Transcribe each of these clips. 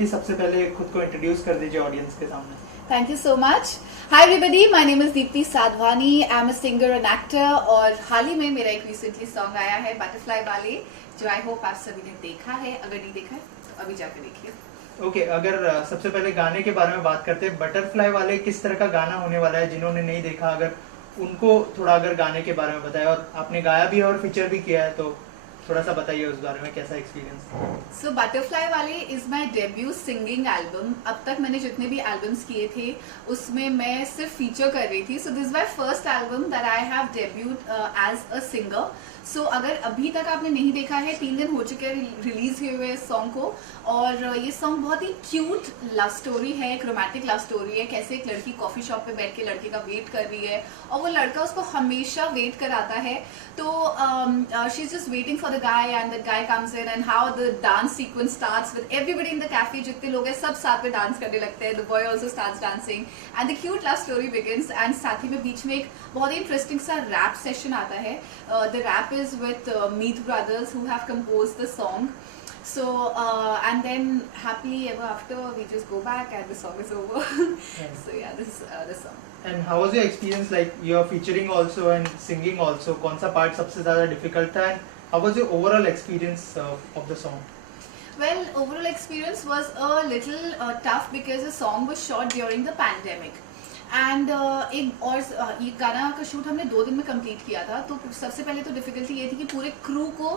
दीप्ति, सबसे पहले खुद को इंट्रोड्यूस कर दीजिए ऑडियंस के सामने। Thank you so much. Hi everybody, my name is Deepti Sadhwani. I'm a singer and actor और हाल ही में मेरा एक recently song आया है Butterfly वाले, जो I hope आप सभी ने देखा है। अगर नहीं देखा है तो अभी जाकर देखिए। ओके, अगर सबसे पहले गाने के बारे में बात करते हैं, बटरफ्लाई वाले किस तरह का गाना होने वाला है? जिन्होंने नहीं देखा, अगर उनको थोड़ा अगर गाने के बारे में बताया, और आपने गाया भी है और फीचर भी किया है, तो थोड़ा सा बताइए उस बारे में, कैसा एक्सपीरियंस? सो बटरफ्लाई वाले is my debut singing album. अब तक मैंने जितने भी एल्बम्स किए थे उसमें मैं सिर्फ फीचर कर रही थी। So this my first album that I have debuted as a singer. So अगर अभी तक आपने नहीं देखा है, 3 दिन हो चुके हैं रिलीज हुए हुए इस सॉन्ग को, और ये सॉन्ग बहुत ही क्यूट लव स्टोरी है, एक रोमांटिक लव स्टोरी है। कैसे एक लड़की कॉफी शॉप पे बैठ के लड़के का वेट कर रही है और वो लड़का उसको हमेशा वेट कराता है। तो she is just waiting for the guy and the guy comes in and how the dance sequence starts with everybody in the cafe. जितने लोग हैं सब साथ में डांस करने लगते हैं। The boy also starts dancing and the cute love story begins. And साथ ही में बीच में एक बहुत ही इंटरेस्टिंग सा रैप सेशन आता है। The rap is with Meet Brothers who have composed the song. So and then happily ever after we just go back and the song is over. So yeah, this is the song. And how was your experience, like you are featuring also and singing also? कौन सा part सबसे ज़्यादा difficult था, and how was your overall experience of the song? Well, overall experience was a little tough because the song was shot during the pandemic. And एक और ये गाना का शूट हमने 2 दिन में कंप्लीट किया था। तो सबसे पहले तो डिफिकल्टी ये थी कि पूरे क्रू को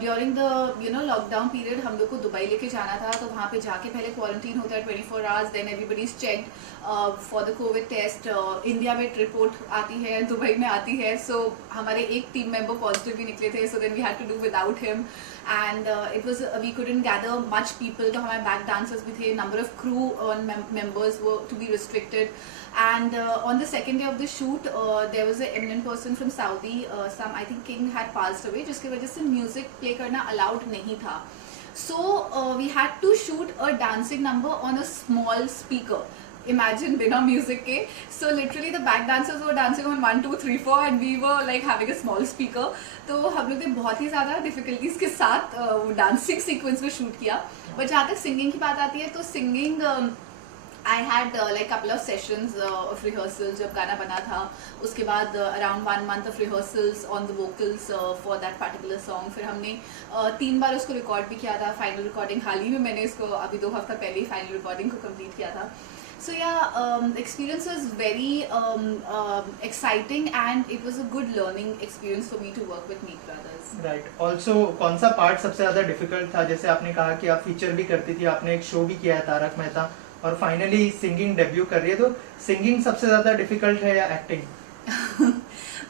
ड्यूरिंग द लॉकडाउन पीरियड हम लोग को दुबई लेके जाना था। तो वहाँ पे जाके पहले क्वारंटीन होता है 24 hours, then everybody is checked for the covid test. India में रिपोर्ट आती है, दुबई में आती है। सो हमारे एक टीम मेंबर पॉजिटिव भी निकले थे, so then we had to do without him and it was we couldn't gather much people. तो हमारे बैक डांसर्स भी थे, नंबर ऑफ क्रू और मेंबर्स वो to be restricted. And on the second day of the shoot, there was an eminent person from Saudi, some I think king had passed away, जिसकी वजह से music play करना allowed नहीं था। So we had to shoot a dancing number on a small speaker. Imagine बिना music के। So literally the back dancers were dancing on 1, 2, 3, 4 and we were like having a small speaker. तो हम लोग ने बहुत ही ज़्यादा difficulties के साथ dancing sequence को shoot किया। But जहाँ तक singing की बात आती है, तो singing I had like couple of sessions of rehearsals जब गाना बना था। उसके बाद around 1 month of rehearsals on the vocals for that particular song। फिर हमने 3 बार उसको रिकॉर्ड भी किया था। फाइनल रिकॉर्डिंग हाल ही में मैंने इसको अभी 2 हफ्ता पहले ही फाइनल रिकॉर्डिंग को कंप्लीट किया था। So yeah, experience was very exciting and it was a good learning experience for me to work with Meet Brothers. Right. Also, कौन सा पार्ट सबसे ज़्यादा डिफिकल्ट था? जैसे आपने कहा कि आप फीचर भी करती थी, आपने एक शो भी किया है तारक मेहता, और फाइनली सिंगिंग डेब्यू कर रही है, तो सिंगिंग सबसे ज़्यादा डिफिकल्ट है या एक्टिंग?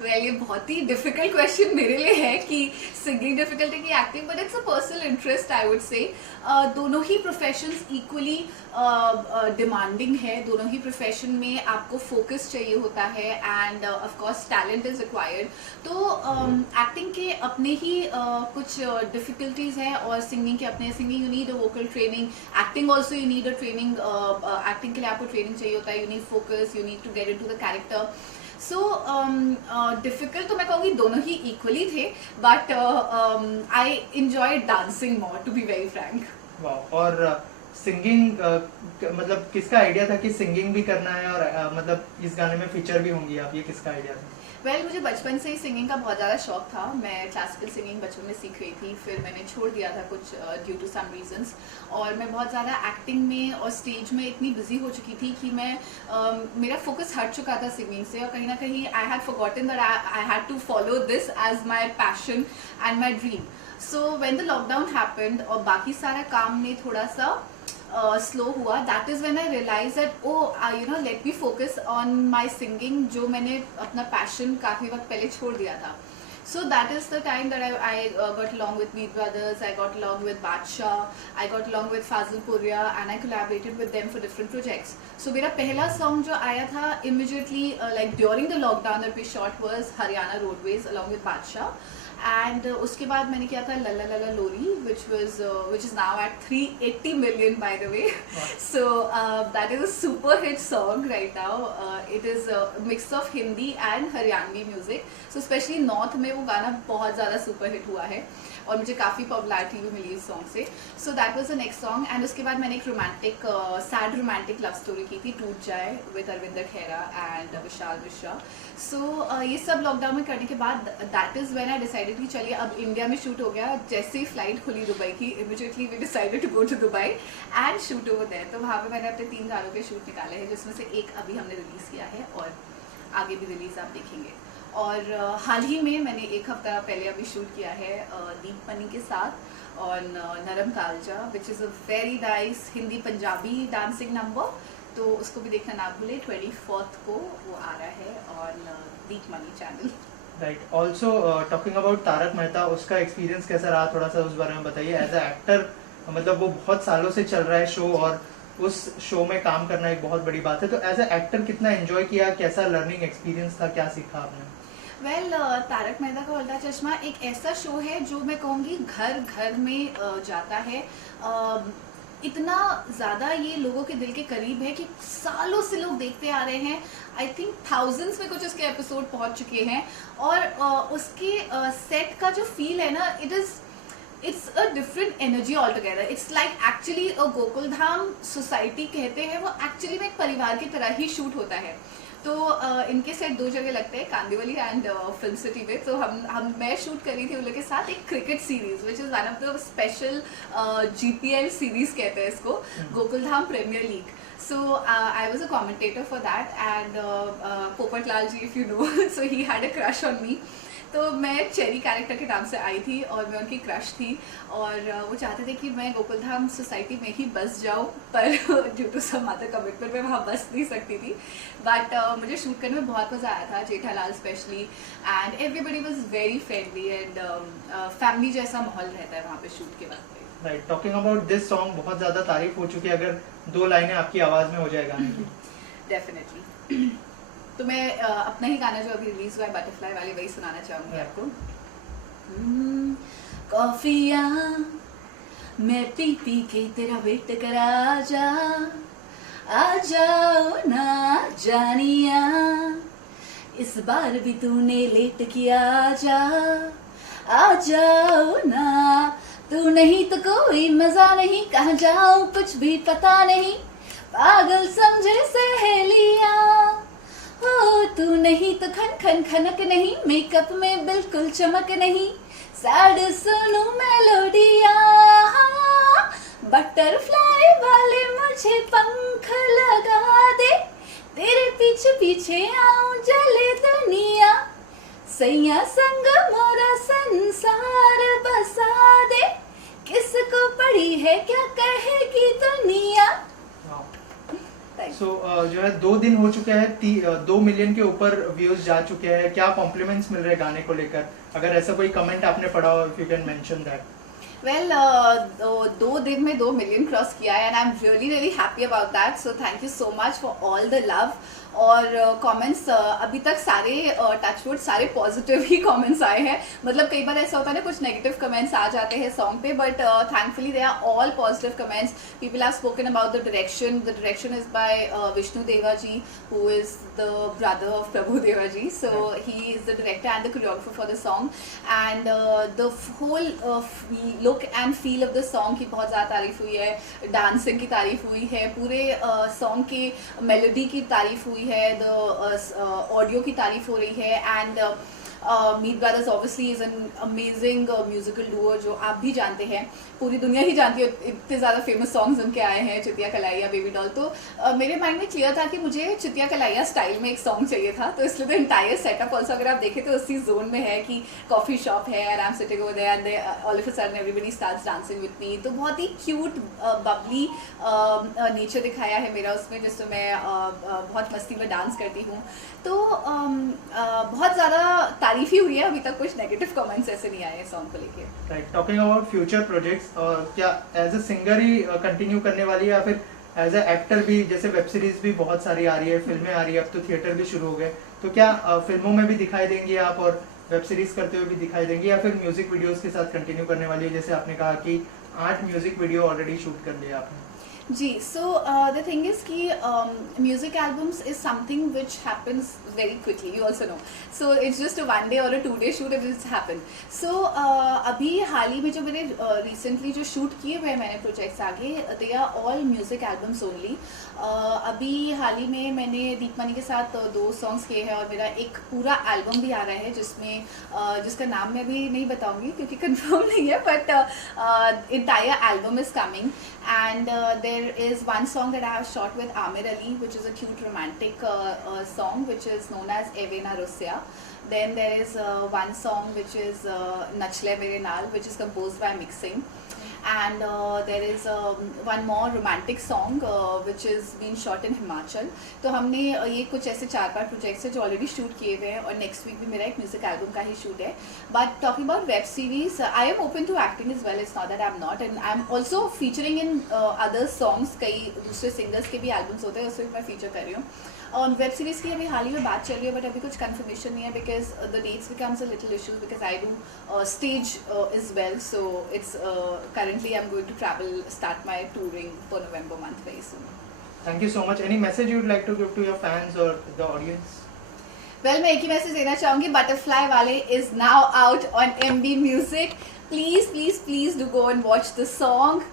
Well, ये बहुत ही डिफिकल्ट क्वेश्चन मेरे लिए है कि सिंगिंग डिफिकल्ट है कि acting, but it's a personal interest I would say. दोनों ही प्रोफेशंस इक्वली डिमांडिंग है। दोनों ही प्रोफेशन में आपको फोकस चाहिए होता है end of course talent is required. तो एक्टिंग के अपने ही कुछ डिफिकल्टीज हैं और सिंगिंग के अपने। Singing you need a vocal training, acting also you need a training. Acting के लिए आपको ट्रेनिंग चाहिए होता है, you need focus, you need to get into the character. So difficult तो मैं कहूँगी दोनों ही इक्वली थे, but I enjoy dancing more to be very frank. वाह। और सिंगिंग मतलब किसका आइडिया था कि सिंगिंग भी करना है, और मतलब इस गाने में फीचर भी होंगी आप, ये किसका आइडिया था? वेल मुझे बचपन से ही सिंगिंग का बहुत ज़्यादा शौक था। मैं क्लासिकल सिंगिंग बचपन में सीख रही थी, फिर मैंने छोड़ दिया था कुछ ड्यू टू सम रीजंस। और मैं बहुत ज़्यादा एक्टिंग में और स्टेज में इतनी बिजी हो चुकी थी कि मैं मेरा फोकस हट चुका था सिंगिंग से, और कहीं ना कहीं I had forgotten that I had to follow this as my passion and my dream. So when the lockdown happened और बाकी सारा काम में थोड़ा सा स्लो हुआ, that is when I realise that let me focus on my singing, जो मैंने अपना पैशन काफी वक्त पहले छोड़ दिया था। So that is the time that I got along with Meet Brothers, I got along with Badshah, I got along with Fazil Puria and I collaborated with them for different projects. So मेरा पहला song जो आया था immediately like during the lockdown that we shot was Haryana Roadways along with Badshah, and उसके बाद मैंने किया था लला लला लोरी which is now at 380 million by the way. So that is a super hit song right now. It is a mix of Hindi and Haryanvi music. So especially North में वो गाना बहुत ज़्यादा super hit हुआ है और मुझे काफ़ी पॉपुलैरिटी भी मिली इस सॉन्ग से. So that was the next song. And उसके बाद मैंने एक romantic sad romantic love story की थी, टूट जाए, with Arvinder Khaira and Vishal Mishra. So ये सब लॉकडाउन में करने के बाद that is when I decided कि चलिए अब इंडिया में शूट हो गया. जैसे ही फ्लाइट खुली दुबई की, immediately we decided to go to Dubai and shoot over there. तो वहाँ पे मैंने अपने 3 गानों के शूट निकाले हैं, जिसमें से एक अभी हमने रिलीज़ किया है और आगे भी रिलीज़ आप देखेंगे. और हाल ही में मैंने 1 हफ्ता पहले अभी शूट किया है दीप मनी के साथ और Naram Kalja, which is a very nice Hindi Punjabi dancing number. तो उसको भी देखना ना भूले. 24th को वो आ रहा है ऑन दीप मनी channel. Right. Also talking about Tarak Mehta, उसका एक्सपीरियंस कैसा रहा, थोड़ा सा उस बारे में बताइए. एज अ एक्टर मतलब वो बहुत सालों से चल रहा है शो और उस शो में काम करना एक बहुत बड़ी बात है. तो एज अ एक्टर कितना एंजॉय किया, कैसा लर्निंग एक्सपीरियंस था, क्या सीखा आपने? वेल तारक मेहता का उल्टा चश्मा एक ऐसा शो है जो मैं कहूँगी घर घर में जाता है. इतना ज़्यादा ये लोगों के दिल के करीब है कि सालों से लोग देखते आ रहे हैं. आई थिंक थाउजेंड्स में कुछ उसके एपिसोड पहुंच चुके हैं और उसके सेट का जो फील है ना, it's a different energy all together. It's like actually a Gokuldham society कहते हैं, वो एक्चुअली में एक परिवार की तरह ही शूट होता है. तो इनके सेट 2 जगह लगते हैं, कांदिवली एंड फिल्म सिटी में. तो मैं शूट करी थी उन लोगों के साथ एक cricket series which is one of the special GPL series कहते हैं इसको, Gokuldham premier league. So I was a commentator for that and Popat Lal ji, if you know, so he had a crush on me. तो मैं cherry character के नाम से आई थी और मैं उनकी क्रश थी और वो चाहते थे कि मैं गोकुलधाम सोसाइटी में ही बस जाऊँ, पर due to some other commitment मैं वहाँ बस नहीं सकती थी. बट मुझे शूट करने में बहुत मज़ा आया था, Jethalal specially, and everybody was very friendly and family जैसा माहौल रहता है वहाँ पे शूट के वक्त पे. Right. Talking about this song, बहुत ज़्यादा तारीफ हो चुकी है. अगर 2 लाइनें आपकी आवाज़ में हो जाए गाने की? डेफिनेटली. तो मैं अपना ही गाना जो अभी रिलीज हुआ है बटरफ्लाई वाली, वही सुनाना चाहूँगी आपको. कॉफिया मैं पी पी के तेरा वेट करा आ जाओ ना जानिया, इस बार भी तूने लेट किया, आ जाओ ना. तू नहीं तो कोई मजा नहीं, कहाँ जाऊँ कुछ भी पता नहीं, पागल समझे सहेलिया. हो तू नहीं तो खन खन खनक नहीं, मेकअप में बिल्कुल चमक नहीं, सैड सुनू मेलोडिया. बटरफ्लाई वाले मुझे पंख लगा दे, तेरे पीछे पीछे आऊं जले दुनिया, सैया संग मोरा संसार बसा दे, किसको पड़ी है क्या कहेगी दुनिया. सो जो है 2 दिन हो चुके हैं, 2 मिलियन के ऊपर व्यूज जा चुके हैं. क्या कॉम्प्लीमेंट्स मिल रहे हैं गाने को लेकर? अगर ऐसा कोई कमेंट आपने पढ़ा हो, if you can mention that. Well 2 दिन में 2 मिलियन क्रॉस किया है and I am really really happy about that. So thank you so much for all the love. और कमेंट्स अभी तक सारे टचवुड सारे पॉजिटिव ही कमेंट्स आए हैं. मतलब कई बार ऐसा होता है ना, कुछ नेगेटिव कमेंट्स आ जाते हैं सॉन्ग पे, but thankfully they are all positive comments. People have spoken about the direction is by Vishnu Deva ji, who is the brother of Prabhu Deva ji. So he is the director and the choreographer for the song. And the whole look and feel of the song की बहुत ज़्यादा तारीफ हुई है, dancing की तारीफ हुई है, पूरे सॉन्ग की मेलोडी की तारीफ हुई है, द ऑडियो की तारीफ हो रही है. And Meet brothers obviously is an amazing musical Duo जो आप भी जानते हैं, पूरी दुनिया ही जानती है. इतने ज़्यादा फेमस सॉन्ग्स उनके आए हैं, चितिया कलाइया, बेबी डॉल. तो मेरे माइंड में क्लियर था कि मुझे चितिया कलाइया स्टाइल में एक सॉन्ग चाहिए था. तो इसलिए द इंटायर सेटअप ऑल्सो अगर आप देखें तो उसी जोन में है कि कॉफी शॉप है and I am sitting over there and all of a sudden everybody starts dancing with me. तो बहुत ही क्यूट बबली नेचर दिखाया है मेरा उसमें, जिसमें मैं बहुत मस्ती में डांस करती हूँ. तो बहुत ज़्यादा तारीफ ही हुई है. अभी तक कुछ नेगेटिव कमेंट्स ऐसे नहीं आए सॉन्ग को लेके. Right. Talking about future projects, क्या एज अ सिंगर ही कंटिन्यू करने वाली है या फिर एज अ एक्टर भी? जैसे वेब सीरीज भी बहुत सारी आ रही है, फिल्में आ रही है, अब तो थिएटर भी शुरू हो गए. तो क्या फिल्मों में भी दिखाई देंगे आप और वेब सीरीज करते हुए भी दिखाई देंगी या फिर म्यूजिक वीडियोस के साथ कंटिन्यू करने वाली है? जैसे आपने कहा कि 8 म्यूजिक वीडियो ऑलरेडी शूट कर लिया आपने। जी, so the thing is कि music albums is something which happens very quickly, you also know. So it's just a 1 day or a 2 day shoot if it's happened. So अभी हाल ही में जो मैंने recently जो shoot किए हुए हैं मैंने projects आगे, they are all music albums only. अभी हाल ही में मैंने दीपमणि के साथ 2 songs किए हैं और मेरा एक पूरा album भी आ रहा है जिसमें जिसका नाम मैं भी नहीं बताऊंगी क्योंकि confirm नहीं है, but entire album is coming and there is one song that I have shot with Amir Ali, which is a cute romantic song which is known as Evena Russia. Then there is one song which is Nachle Mere Naal, which is composed by Mixing. And there is one more romantic song which is being shot in Himachal. तो हमने ये कुछ ऐसे 4-5 projects हैं जो already shoot किए हुए हैं और नेक्स्ट वीक भी मेरा एक म्यूजिक एल्बम का ही शूट है. But talking about web series, I am open to acting as well. It's not that I am not, and I am also featuring in other songs. कई दूसरे singers के भी एल्बम्स होते हैं, उसमें भी मैं फीचर कर रही हूँ. वेब सीरीज़ की अभी हाल ही में बात चल रही है बट अभी कुछ कंफर्मेशन नहीं है because the dates becomes a little issues because I do stage as well. So it's currently I'm going to start my touring for November month very soon. Thank you so much. Any message you would like to give to your fans or the audience? Well, मैं एक ही message देना चाहूँगी. Butterfly वाले is now out on MB Music. Please do go and watch the song.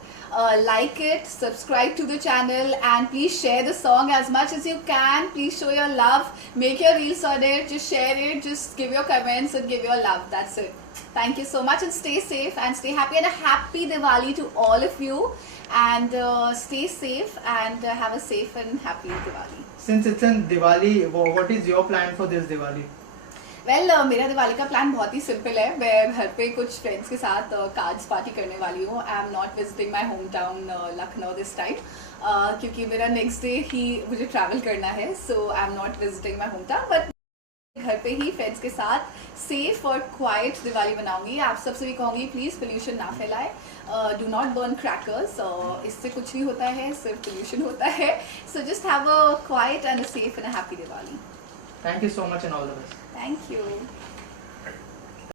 Like it, subscribe to the channel, and please share the song as much as you can. Please show your love, make your reels on it, just share it, just give your comments and give your love. That's it. Thank you so much and stay safe and stay happy, and a happy Diwali to all of you, and stay safe and have a safe and happy Diwali. Since it's in Diwali, what is your plan for this Diwali? Well मेरा दिवाली का plan बहुत ही simple है. मैं घर पे कुछ friends के साथ कार्ड्स पार्टी करने वाली हूँ. I am not visiting my home town Lucknow this time क्योंकि मेरा नेक्स्ट डे ही मुझे ट्रैवल करना है. So I am not visiting my home town but घर पे ही फ्रेंड्स के साथ सेफ और क्वाइट दिवाली मनाऊंगी. आप सबसे भी कहूँगी प्लीज़ पोल्यूशन ना फैलाए. Do not burn crackers. इससे कुछ नहीं होता है, सिर्फ पोल्यूशन होता है. So just have a quiet and a safe and a happy Diwali. Thank you so much and all the best. Thank you.